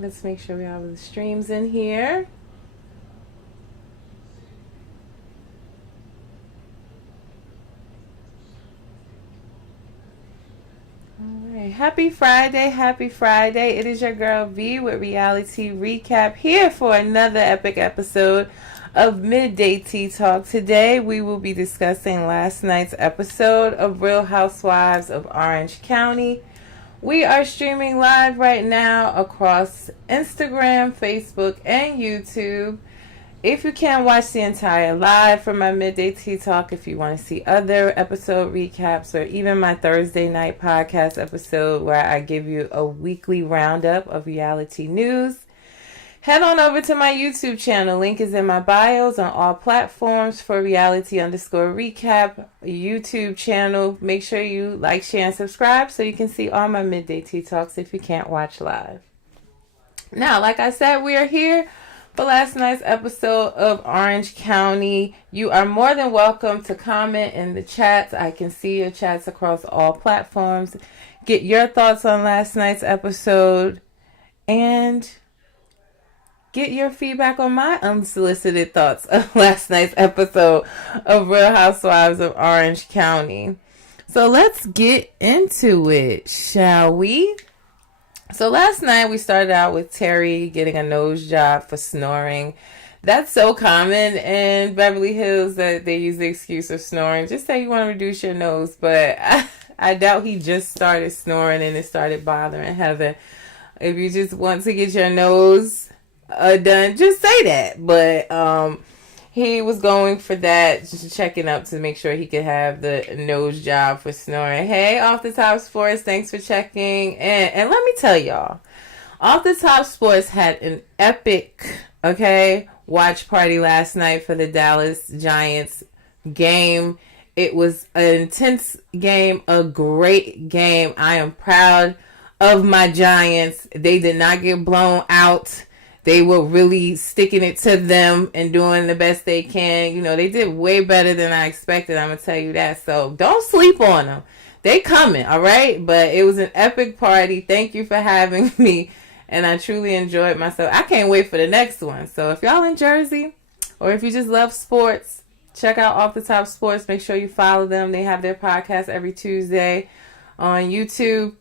Let's make sure we have the streams in here. All right. Happy Friday. Happy Friday. It is your girl V with Reality Recap here for another epic episode of Midday Tea Talk. Today we will be discussing last night's episode of Real Housewives of Orange County. We are streaming live right now across Instagram, Facebook, and YouTube. If you can't watch the entire live from my Midday Tea Talk, if you want to see other episode recaps or even my Thursday night podcast episode where I give you a weekly roundup of reality news, head on over to my YouTube channel. Link is in my bios on all platforms for reality_recap YouTube channel. Make sure you like, share, and subscribe so you can see all my Midday Tea Talks if you can't watch live. Now, like I said, we are here for last night's episode of Orange County. You are more than welcome to comment in the chats. I can see your chats across all platforms. Get your thoughts on last night's episode and get your feedback on my unsolicited thoughts of last night's episode of Real Housewives of Orange County. So let's get into it, shall we? So last night we started out with Terry getting a nose job for snoring. That's so common in Beverly Hills that they use the excuse of snoring. Just say you want to reduce your nose, but I doubt he just started snoring and it started bothering Heather. If you just want to get your nose done, just say that. But he was going for that, just checking up to make sure he could have the nose job for snoring. Hey, Off the Top Sports, thanks for checking. And let me tell y'all, Off the Top Sports had an epic, watch party last night for the Dallas Giants game. It was an intense game, a great game. I am proud of my Giants. They did not get blown out. They were really sticking it to them and doing the best they can. You know, they did way better than I expected. I'm going to tell you that. So don't sleep on them. They coming, all right? But it was an epic party. Thank you for having me. And I truly enjoyed myself. I can't wait for the next one. So if y'all in Jersey or if you just love sports, check out Off the Top Sports. Make sure you follow them. They have their podcast every Tuesday on YouTube.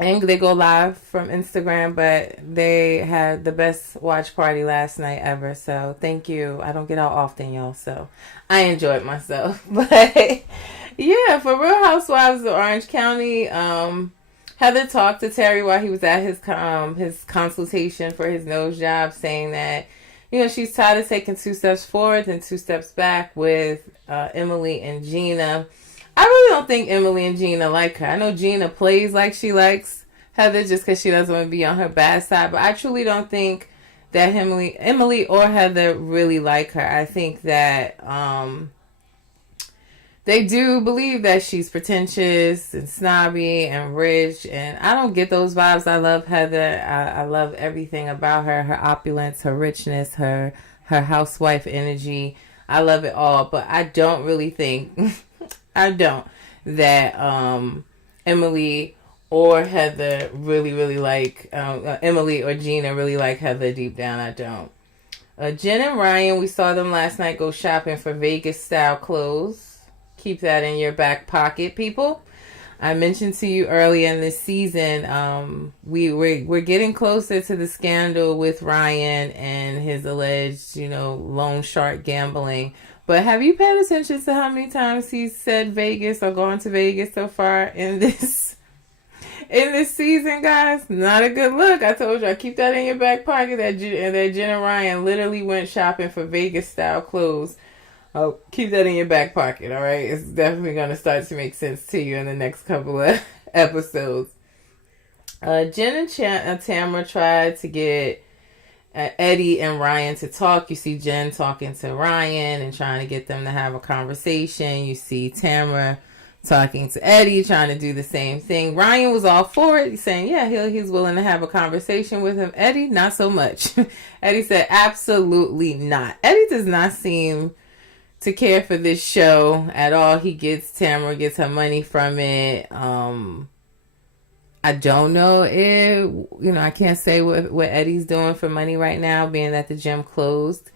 And they go live from Instagram, but they had the best watch party last night ever. So thank you. I don't get out often, y'all. So I enjoyed myself. But yeah, for Real Housewives of Orange County, Heather talked to Terry while he was at his consultation for his nose job, saying that, you know, she's tired of taking 2 steps forward and 2 steps back with Emily and Gina. I really don't think Emily and Gina like her. I know Gina plays like she likes Heather just because she doesn't want to be on her bad side. But I truly don't think that Emily or Heather really like her. I think that they do believe that she's pretentious and snobby and rich. And I don't get those vibes. I love Heather. I love everything about her. Her opulence, her richness, her housewife energy. I love it all. But I don't really think... that Emily or Heather really like Emily or Gina really like Heather deep down. I don't. Jen and Ryan, we saw them last night go shopping for Vegas style clothes. Keep that in your back pocket, people. I mentioned to you earlier in this season, we're getting closer to the scandal with Ryan and his alleged, loan shark gambling. But have you paid attention to how many times he's said Vegas or gone to Vegas so far in this season, guys? Not a good look. I told you, I keep that in your back pocket. That Jen and Ryan literally went shopping for Vegas style clothes. Oh, keep that in your back pocket, all right? It's definitely going to start to make sense to you in the next couple of episodes. Jen and Tamra tried to get Eddie and Ryan to talk. You see Jen talking to Ryan and trying to get them to have a conversation. You see Tamra talking to Eddie, trying to do the same thing. Ryan was all for it. He's saying, yeah, he's willing to have a conversation with him. Eddie, not so much. Eddie said, absolutely not. Eddie does not seem to care for this show at all. Tamra gets her money from it. I I don't know if, I can't say what Eddie's doing for money right now, being that the gym closed.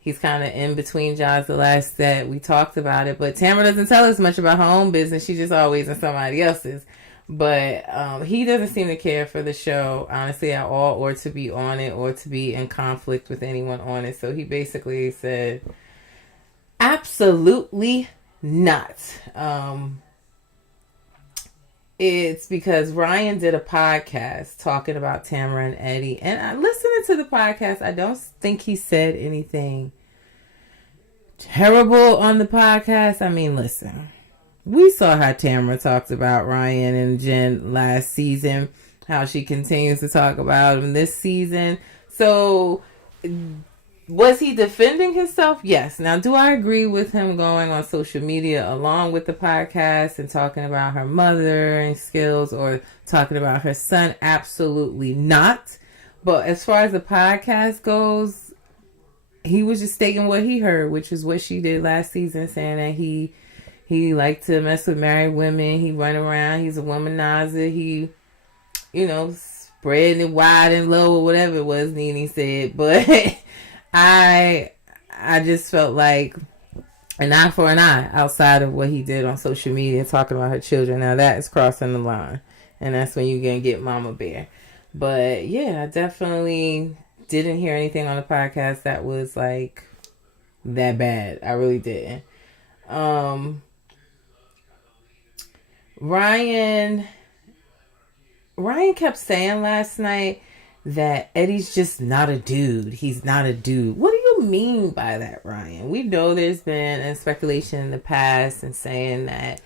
He's kind of in between jobs the last that we talked about it. But Tamara doesn't tell us much about her own business. She's just always in somebody else's. But he doesn't seem to care for the show, honestly, at all, or to be on it, or to be in conflict with anyone on it. So he basically said, absolutely not. It's because Ryan did a podcast talking about Tamara and Eddie. And I listening to the podcast, I don't think he said anything terrible on the podcast. I mean, listen, we saw how Tamara talked about Ryan and Jen last season, how she continues to talk about him this season. So was he defending himself? Yes. Now, do I agree with him going on social media along with the podcast and talking about her mother and skills, or talking about her son? Absolutely not. But as far as the podcast goes, he was just stating what he heard, which is what she did last season, saying that he liked to mess with married women. He run around. He's a womanizer. He, spreading it wide and low, or whatever it was Nene said. But I just felt like an eye for an eye outside of what he did on social media talking about her children. Now that is crossing the line, and that's when you're going to get Mama Bear. But yeah, I definitely didn't hear anything on the podcast that was like that bad. I really didn't. Ryan kept saying last night that Eddie's just not a dude. He's not a dude. What do you mean by that, Ryan? We know there's been speculation in the past and saying that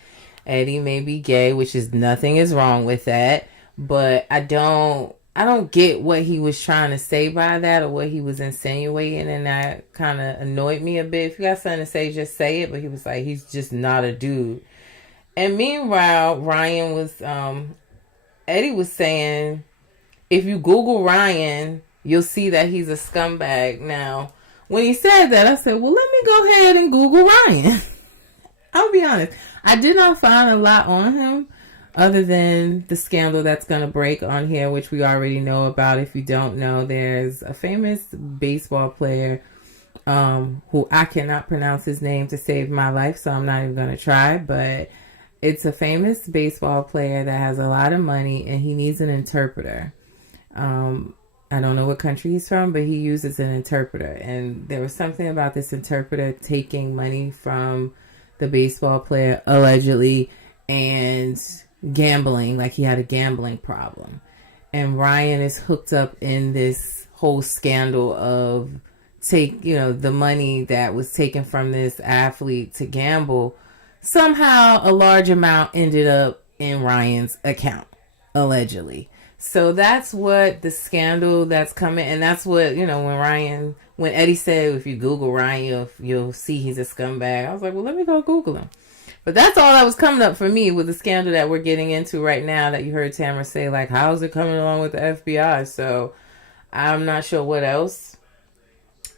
Eddie may be gay, which is nothing is wrong with that. But I don't get what he was trying to say by that, or what he was insinuating, and that kind of annoyed me a bit. If you got something to say, just say it. But he was like, he's just not a dude. And meanwhile, Ryan was, Eddie was saying, if you Google Ryan, you'll see that he's a scumbag. Now, when he said that, I said, well, let me go ahead and Google Ryan. I'll be honest. I did not find a lot on him other than the scandal that's going to break on here, which we already know about. If you don't know, there's a famous baseball player who I cannot pronounce his name to save my life, so I'm not even going to try. But it's a famous baseball player that has a lot of money, and he needs an interpreter. I don't know what country he's from, but he uses an interpreter. And there was something about this interpreter taking money from the baseball player, allegedly, and gambling, like he had a gambling problem. And Ryan is hooked up in this whole scandal of the money that was taken from this athlete to gamble. Somehow a large amount ended up in Ryan's account, allegedly. So that's what the scandal that's coming, and that's what, when Eddie said, if you Google Ryan, you'll see he's a scumbag. I was like, well, let me go Google him. But that's all that was coming up for me with the scandal that we're getting into right now, that you heard Tamara say, like, how's it coming along with the FBI? So I'm not sure what else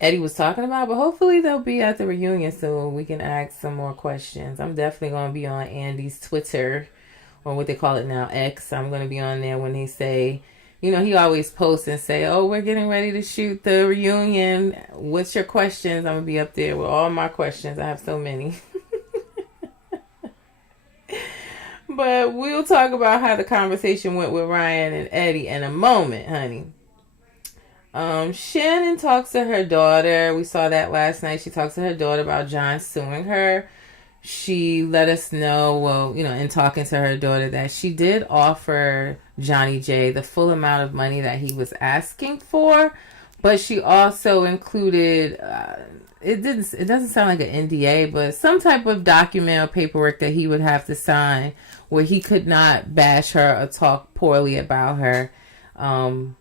Eddie was talking about, but hopefully they'll be at the reunion so we can ask some more questions. I'm definitely going to be on Andy's Twitter, or what they call it now, X. I'm going to be on there when they say, he always posts and say, oh, we're getting ready to shoot the reunion. What's your questions? I'm going to be up there with all my questions. I have so many. But we'll talk about how the conversation went with Ryan and Eddie in a moment, honey. Shannon talks to her daughter. We saw that last night. She talks to her daughter about John suing her. She let us know, in talking to her daughter, that she did offer Johnny J the full amount of money that he was asking for, but she also included, it doesn't sound like an NDA, but some type of document or paperwork that he would have to sign where he could not bash her or talk poorly about her on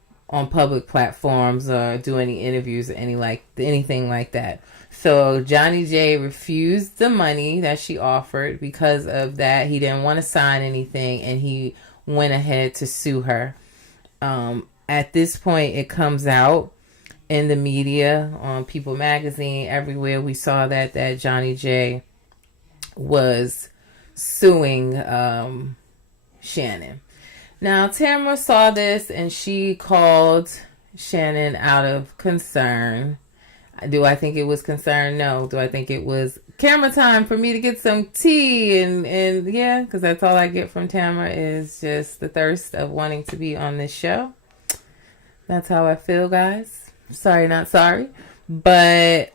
public platforms or do any interviews or anything like that. So Johnny J refused the money that she offered. Because of that, he didn't want to sign anything, and he went ahead to sue her. At this point, it comes out in the media, on People Magazine, everywhere. We saw that Johnny J was suing Shannon. Now, Tamara saw this and she called Shannon out of concern. Do I think it was concern? No. Do I think it was camera time for me to get some tea? And yeah, because that's all I get from Tamara is just the thirst of wanting to be on this show. That's how I feel, guys. Sorry, not sorry. But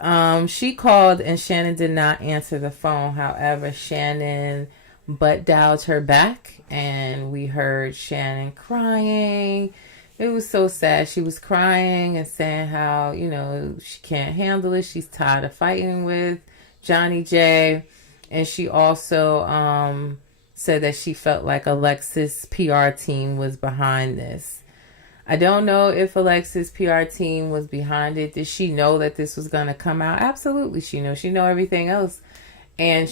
she called and Shannon did not answer the phone. However, Shannon butt dialed her back and we heard Shannon crying. It was so sad. She was crying and saying how, she can't handle it. She's tired of fighting with Johnny J. And she also said that she felt like Alexis' PR team was behind this. I don't know if Alexis' PR team was behind it. Did she know that this was going to come out? Absolutely, she knows. She know everything else. And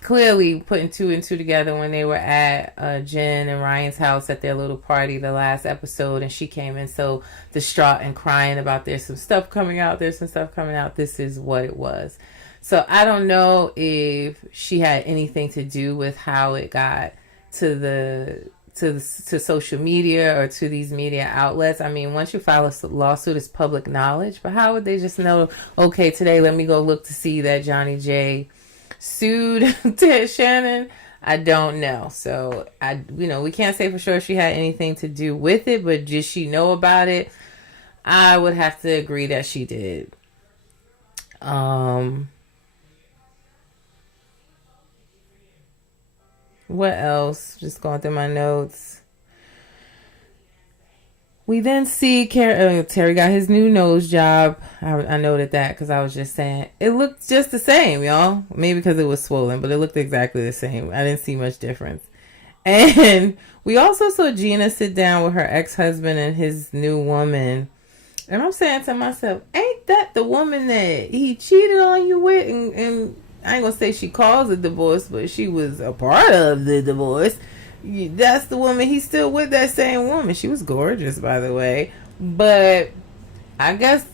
clearly putting two and two together when they were at Jen and Ryan's house at their little party the last episode. And she came in so distraught and crying about there's some stuff coming out. There's some stuff coming out. This is what it was. So I don't know if she had anything to do with how it got to social media or to these media outlets. I mean, once you file a lawsuit, it's public knowledge. But how would they just know, okay, today let me go look to see that Johnny J sued Shannon? I don't know. So, we can't say for sure she had anything to do with it, but did she know about it? I would have to agree that she did. What else? Just going through my notes. We then see Terry got his new nose job. I noted that because I was just saying it looked just the same, y'all. Maybe because it was swollen, but it looked exactly the same. I didn't see much difference. And we also saw Gina sit down with her ex-husband and his new woman. And I'm saying to myself, ain't that the woman that he cheated on you with? And I ain't gonna say she caused the divorce, but she was a part of the divorce. That's the woman. He's still with that same woman. She was gorgeous, by the way. But I guess,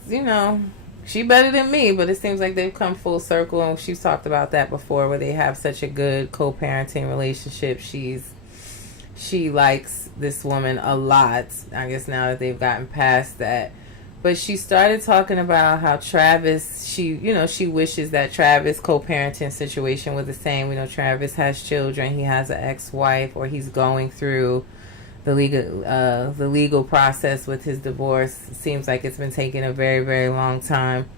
she better than me. But it seems like they've come full circle. And she's talked about that before, where they have such a good co-parenting relationship. She likes this woman a lot. I guess now that they've gotten past that. But she started talking about how Travis, she wishes that Travis' co-parenting situation was the same. We know Travis has children. He has an ex-wife, or he's going through the legal process with his divorce. It seems like it's been taking a very, very long time.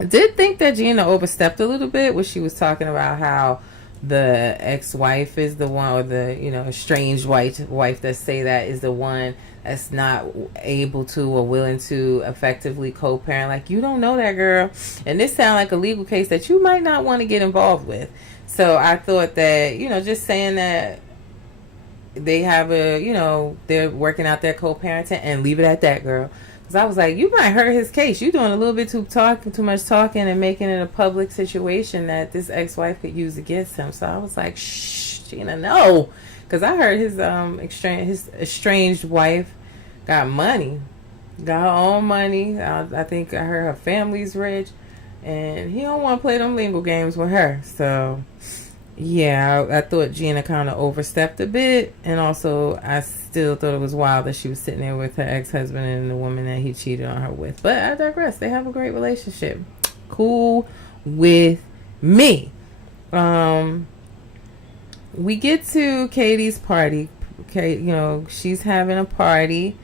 I did think that Gina overstepped a little bit when she was talking about how the ex-wife is the one, or the, estranged wife that say that is the one that's not able to or willing to effectively co-parent. Like, you don't know that, girl. And this sounds like a legal case that you might not want to get involved with. So I thought that, just saying that they have they're working out their co-parenting, and leave it at that, girl. Because I was like, you might hurt his case. You're doing a little bit too much talking and making it a public situation that this ex-wife could use against him. So I was like, shh, Gina, no. Because I heard his estranged wife got money. Got her own money. I think I heard her family's rich. And he don't want to play them legal games with her. So, yeah, I thought Gina kind of overstepped a bit. And also, I still thought it was wild that she was sitting there with her ex-husband and the woman that he cheated on her with. But I digress. They have a great relationship. Cool with me. We get to Katie's party. Kate, she's having a party.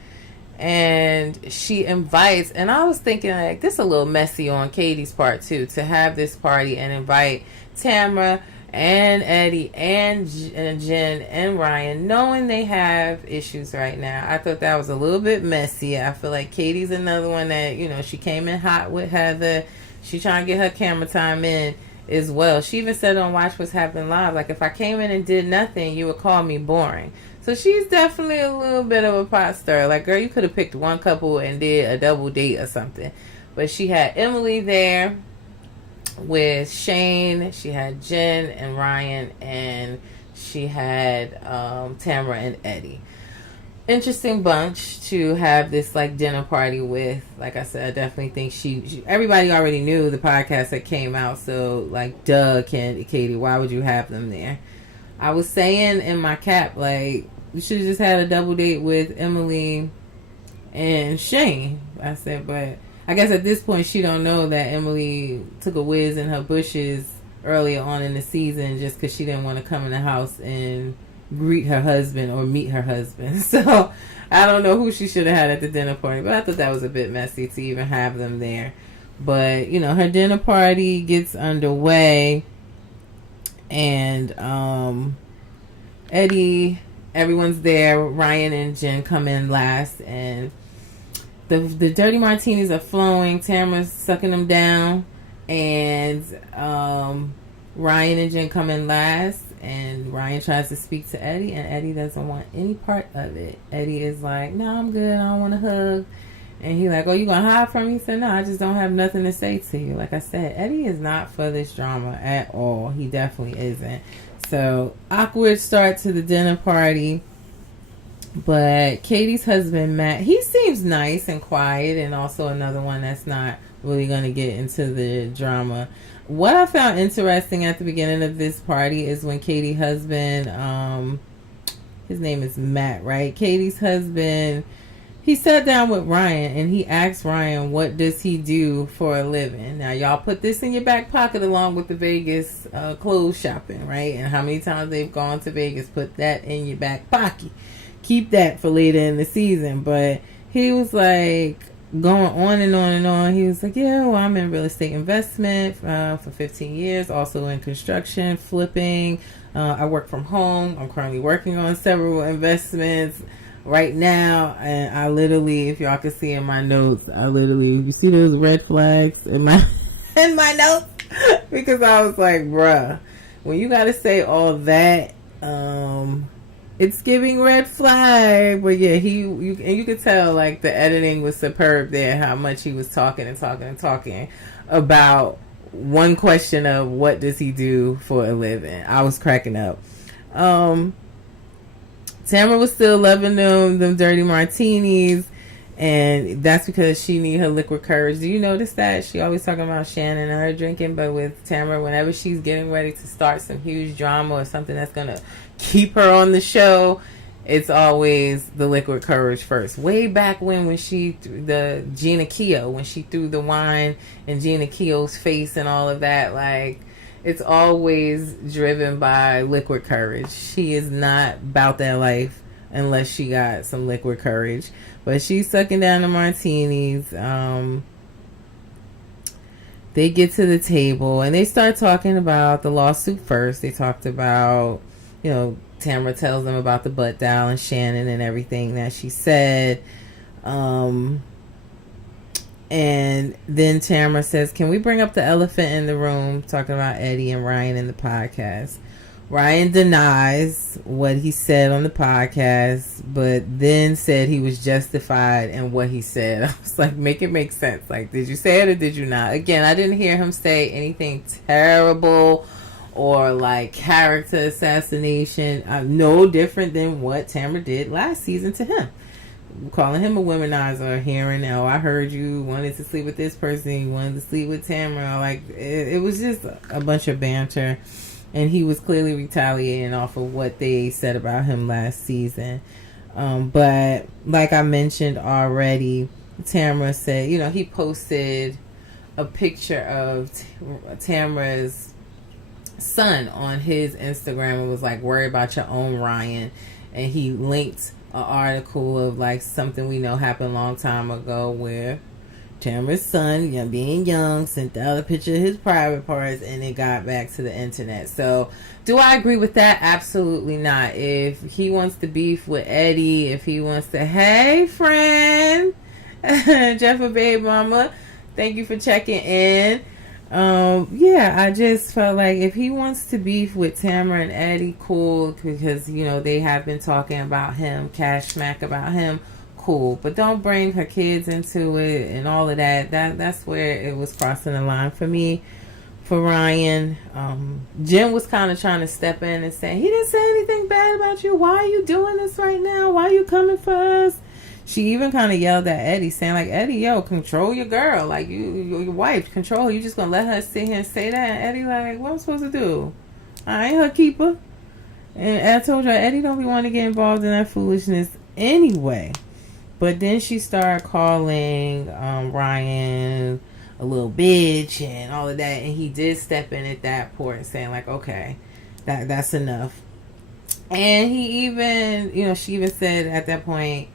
And she invites, and I was thinking, like, this is a little messy on Katie's part too, to have this party and invite Tamara and Eddie and Jen and Ryan, knowing they have issues right now. I thought that was a little bit messy. I feel like Katie's another one that, she came in hot with Heather. She trying to get her camera time in as well. She even said on Watch What's Happening Live, like, if I came in and did nothing, you would call me boring. So she's definitely a little bit of a pot stirrer. Like, girl, you could have picked one couple and did a double date or something. But she had Emily there with Shane. She had Jen and Ryan. And she had Tamara and Eddie. Interesting bunch to have this, like, dinner party with. Like I said, I definitely think she everybody already knew the podcast that came out. So, like, duh, Katie, why would you have them there? I was saying in my cap, like, you should have just had a double date with Emily and Shane. I said, but I guess at this point she don't know that Emily took a whiz in her bushes earlier on in the season just because she didn't want to come in the house and greet her husband or meet her husband. So I don't know who she should have had at the dinner party, but I thought that was a bit messy to even have them there. But, you know, her dinner party gets underway, and Eddie, everyone's there. Ryan and Jen come in last, and the dirty martinis are flowing. Tamara's sucking them down, and Ryan and Jen come in last, and Ryan tries to speak to Eddie, and Eddie doesn't want any part of it. Eddie is like, no, I'm good. I don't want to hug. And he like, oh, you gonna hide from me? He said, no, I just don't have nothing to say to you. Like I said, Eddie is not for this drama at all. He definitely isn't. So, awkward start to the dinner party. But Katie's husband, Matt, he seems nice and quiet, and also another one that's not really going to get into the drama. What I found interesting at the beginning of this party is when Katie's husband, his name is Matt, right? Katie's husband, he sat down with Ryan and he asked Ryan, what does he do for a living? Now, y'all put this in your back pocket along with the Vegas clothes shopping, right? And how many times they've gone to Vegas, put that in your back pocket. Keep that for later in the season. But he was like going on and on and on. He was like, yeah, well, I'm in real estate investment for 15 years, also in construction, flipping. I work from home. I'm currently working on several investments right now, and I literally, if y'all can see in my notes, you see those red flags in my notes? Because I was like, bruh, when you gotta say all that, it's giving red flag. But yeah, you could tell like the editing was superb there, how much he was talking about one question of what does he do for a living. I was cracking up. Tamara was still loving them dirty martinis, and that's because she need her liquid courage. Do you notice that? She always talking about Shannon and her drinking, but with Tamara, whenever she's getting ready to start some huge drama or something that's going to keep her on the show, it's always the liquid courage first. Way back when she the Gina Keogh, when she threw the wine in Gina Keogh's face and all of that, like, it's always driven by liquid courage. She is not about that life unless she got some liquid courage. But she's sucking down the martinis. They get to the table and they start talking about the lawsuit first. They talked about, you know, Tamara tells them about the butt dial and Shannon and everything that she said. And then Tamara says, can we bring up the elephant in the room? Talking about Eddie and Ryan in the podcast. Ryan denies what he said on the podcast, but then said he was justified in what he said. I was like, make it make sense. Like, did you say it or did you not? Again, I didn't hear him say anything terrible or like character assassination. No different than what Tamara did last season to him. Calling him a womanizer, hearing, oh, I heard you wanted to sleep with this person, you wanted to sleep with Tamara. Like, it was just a bunch of banter, and he was clearly retaliating off of what they said about him last season. But like I mentioned already, Tamara said, you know, he posted a picture of Tamara's son on his Instagram and was like, worry about your own Ryan, and he linked an article of like something we know happened a long time ago where Tamara's son, being young, sent out a picture of his private parts and it got back to the internet. So do I agree with that? Absolutely not. If he wants to beef with Eddie, if he wants to, hey friend, Jeff or Babe Mama, thank you for checking in. Yeah, I just felt like if he wants to beef with Tamara and Eddie, cool, because, you know, they have been talking about him, cash smack about him, cool. But don't bring her kids into it and all of that. That's where it was crossing the line for me, for Ryan. Jen was kind of trying to step in and say, he didn't say anything bad about you. Why are you doing this right now? Why are you coming for us? She even kind of yelled at Eddie, saying like, Eddie, yo, control your girl. Like, your wife, control her. You just going to let her sit here and say that? And Eddie like, what am I supposed to do? I ain't her keeper. And I told her, Eddie don't be wanting to get involved in that foolishness anyway. But then she started calling Ryan a little bitch and all of that. And he did step in at that point saying, like, okay, that's enough. And he even, she even said at that point,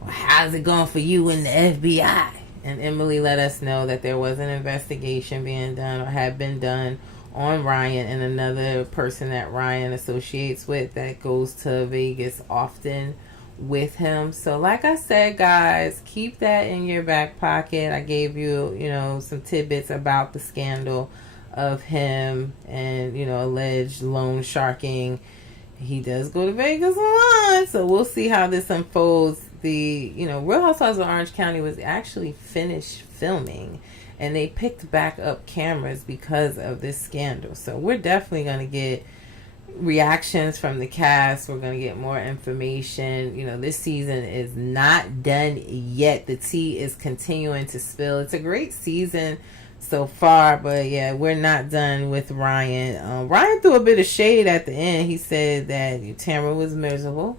well, how's it going for you in the FBI? And Emily let us know that there was an investigation being done or had been done on Ryan and another person that Ryan associates with that goes to Vegas often with him. So like I said, guys, keep that in your back pocket. I gave you, some tidbits about the scandal of him and, alleged loan sharking. He does go to Vegas a lot, so we'll see how this unfolds. The, Real Housewives of Orange County was actually finished filming, and they picked back up cameras because of this scandal. So we're definitely going to get reactions from the cast. We're going to get more information. This season is not done yet. The tea is continuing to spill. It's a great season so far, but yeah, we're not done with Ryan. Ryan threw a bit of shade at the end. He said that Tamara was miserable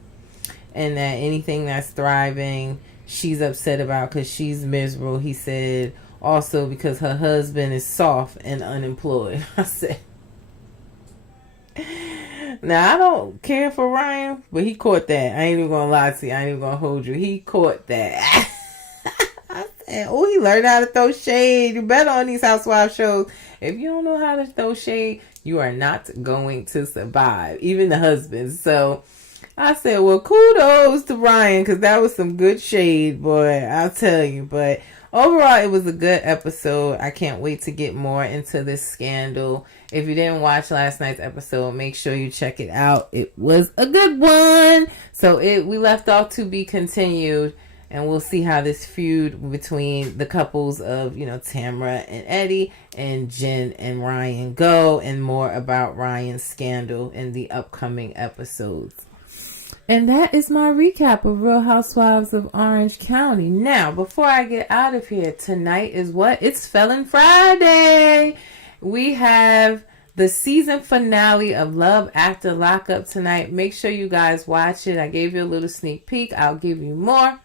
and that anything that's thriving she's upset about because she's miserable. He said also because her husband is soft and unemployed. I said, now I don't care for Ryan, but he caught that. I ain't even gonna lie to you. I ain't even gonna hold you. He caught that. And he learned how to throw shade. You better on these housewife shows. If you don't know how to throw shade, you are not going to survive. Even the husbands. So I said, well, kudos to Ryan, because that was some good shade, boy. I'll tell you. But overall, it was a good episode. I can't wait to get more into this scandal. If you didn't watch last night's episode, make sure you check it out. It was a good one. So we left off to be continued. And we'll see how this feud between the couples of, Tamara and Eddie and Jen and Ryan go, and more about Ryan's scandal in the upcoming episodes. And that is my recap of Real Housewives of Orange County. Now, before I get out of here, tonight is what? It's Felon Friday. We have the season finale of Love After Lockup tonight. Make sure you guys watch it. I gave you a little sneak peek. I'll give you more.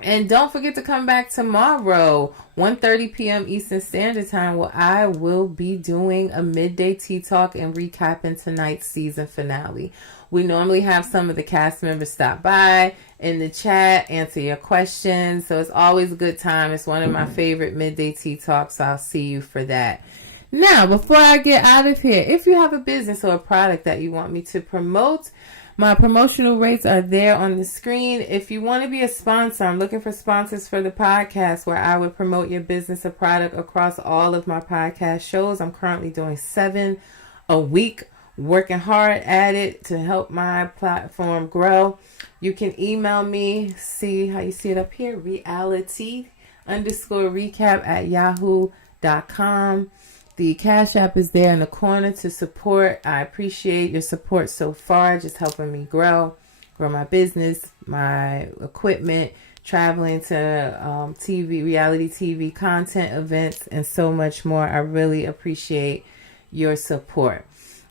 And don't forget to come back tomorrow, 1:30 p.m. Eastern Standard Time, where I will be doing a midday tea talk and recapping tonight's season finale. We normally have some of the cast members stop by in the chat, answer your questions. So it's always a good time. It's one of my favorite midday tea talks. So I'll see you for that. Now, before I get out of here, if you have a business or a product that you want me to promote, my promotional rates are there on the screen. If you want to be a sponsor, I'm looking for sponsors for the podcast where I would promote your business or product across all of my podcast shows. I'm currently doing 7 a week, working hard at it to help my platform grow. You can email me, see how you see it up here, reality_recap@yahoo.com. The Cash App is there in the corner to support. I appreciate your support so far, just helping me grow my business, my equipment, traveling to TV, reality TV content events, and so much more. I really appreciate your support.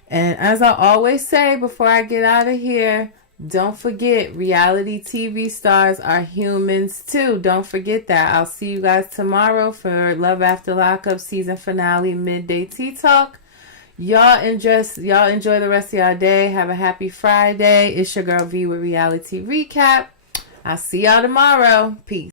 And as I always say before I get out of here, don't forget, reality TV stars are humans too. Don't forget that. I'll see you guys tomorrow for Love After Lockup season finale midday tea talk. Y'all enjoy the rest of y'all day. Have a happy Friday. It's your girl V with Reality Recap. I'll see y'all tomorrow. Peace.